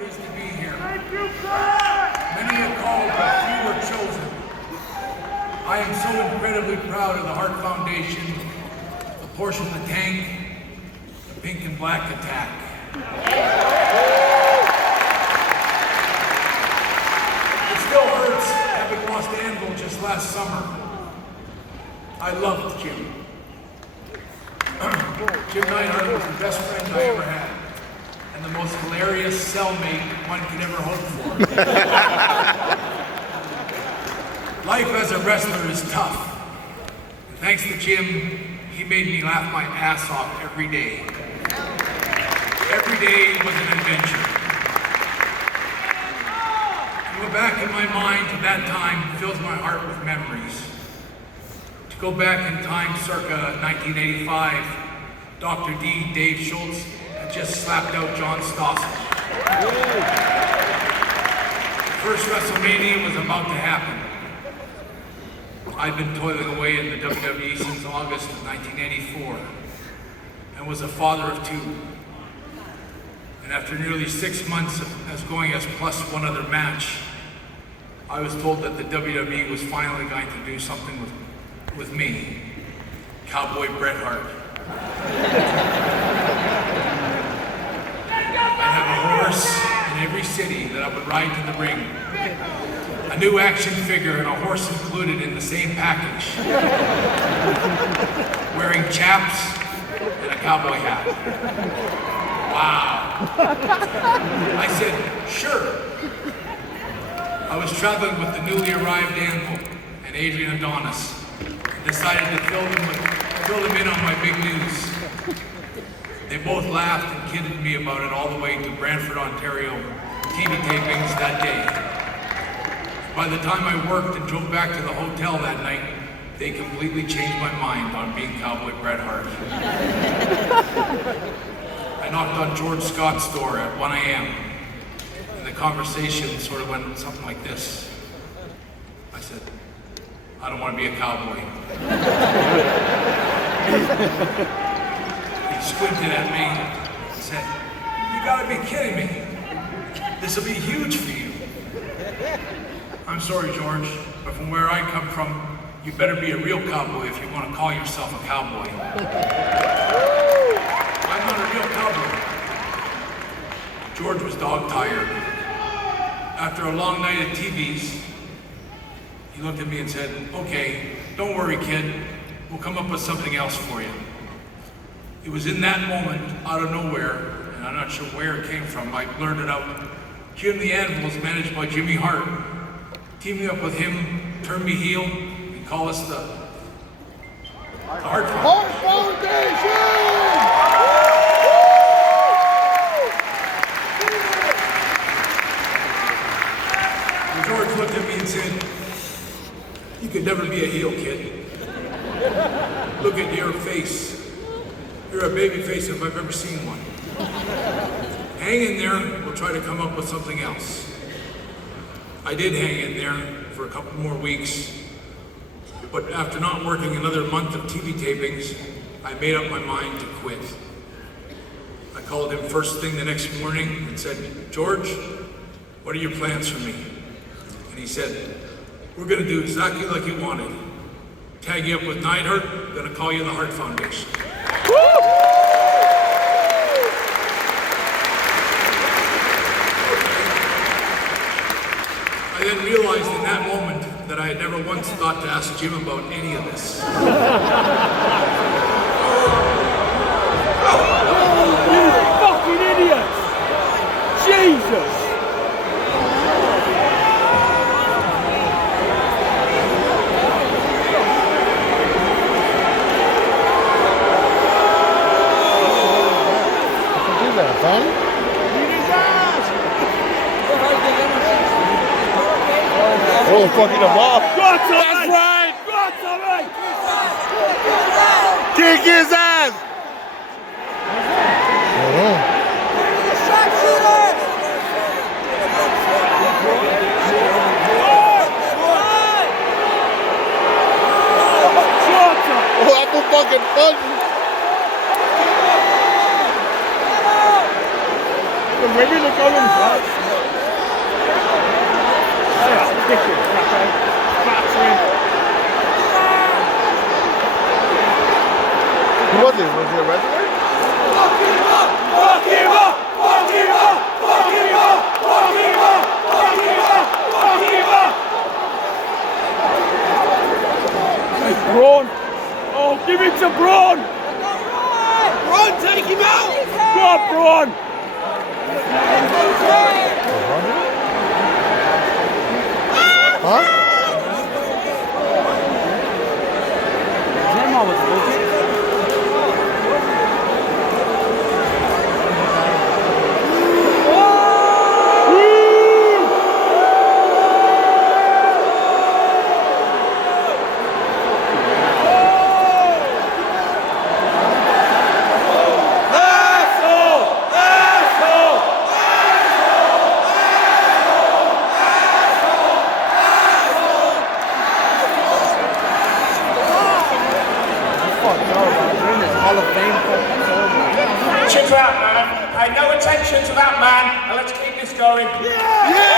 it is to be here. Many are called, but few are chosen. I am so incredibly proud of the Hart Foundation, the portion of the tank, the pink and black attack. It still hurts having lost Anvil just last summer. I loved Jim. Jim Neidhart was the best friend I ever had, and the most hilarious cellmate one could ever hope for. Life as a wrestler is tough. And thanks to Jim, he made me laugh my ass off every day. Every day was an adventure. To go back in my mind to that time fills my heart with memories. To go back in time circa 1985, Dr. D, Dave Schultz, had just slapped out John Stossel. The first WrestleMania was about to happen. I'd been toiling away in the WWE since August of 1984 and was a father of two. And after nearly 6 months of going as plus one other match, I was told that the WWE was finally going to do something with me, Cowboy Bret Hart. I'd have a horse in every city that I would ride to the ring. A new action figure and a horse included in the same package. Wearing chaps and a cowboy hat. Wow. I said, sure. I was traveling with the newly arrived Anvil and Adrian Adonis and decided to fill them in on my big news. They both laughed and kidded me about it all the way to Brantford, Ontario, TV tapings that day. By the time I worked and drove back to the hotel that night, they completely changed my mind on being Cowboy Bret Hart. I knocked on George Scott's door at 1 a.m. and the conversation sort of went something like this. I said, I don't want to be a cowboy. He squinted at me and said, you gotta be kidding me. This will be huge for you. I'm sorry, George, but from where I come from, you better be a real cowboy if you want to call yourself a cowboy. I'm not a real cowboy. George was dog-tired. After a long night at TV's, he looked at me and said, okay, don't worry, kid. We'll come up with something else for you. It was in that moment, out of nowhere, and I'm not sure where it came from, I blurted out, Jim the Anvil is managed by Jimmy Hart. Teaming up with him, turn me heel, and call us the Hart Foundation! And George looked at me and said, you could never be a heel, kid. Look at your face. You're a baby face if I've ever seen one. Hang in there, we'll try to come up with something else. I did hang in there for a couple more weeks, but after not working another month of TV tapings, I made up my mind to quit. I called him first thing the next morning and said, George, what are your plans for me? And he said, we're gonna do exactly like you wanted. Tag you up with Neidhart, gonna call you the Hart Foundation. I then realized in that moment that I had never once thought to ask Jim about any of this. You fucking idiot! Jesus! Do that, son. Oh, fucking him off. That's right! Kick his ass! Oh, I'm a fucking punch. Give me the gun and drugs. Yeah, ridiculous, cracko. Battering. Who was it? Was he a resident? Fuck him up! Fuck him up! Fuck him up! Fuck him up! Fuck him up! Fuck him up! Fuck him up! Hey, Braun! Oh, give it to Braun! Braun, take him out! Go on, Braun! Huh? Chill out, man. Pay no attention to that man, and let's keep this going. Yeah!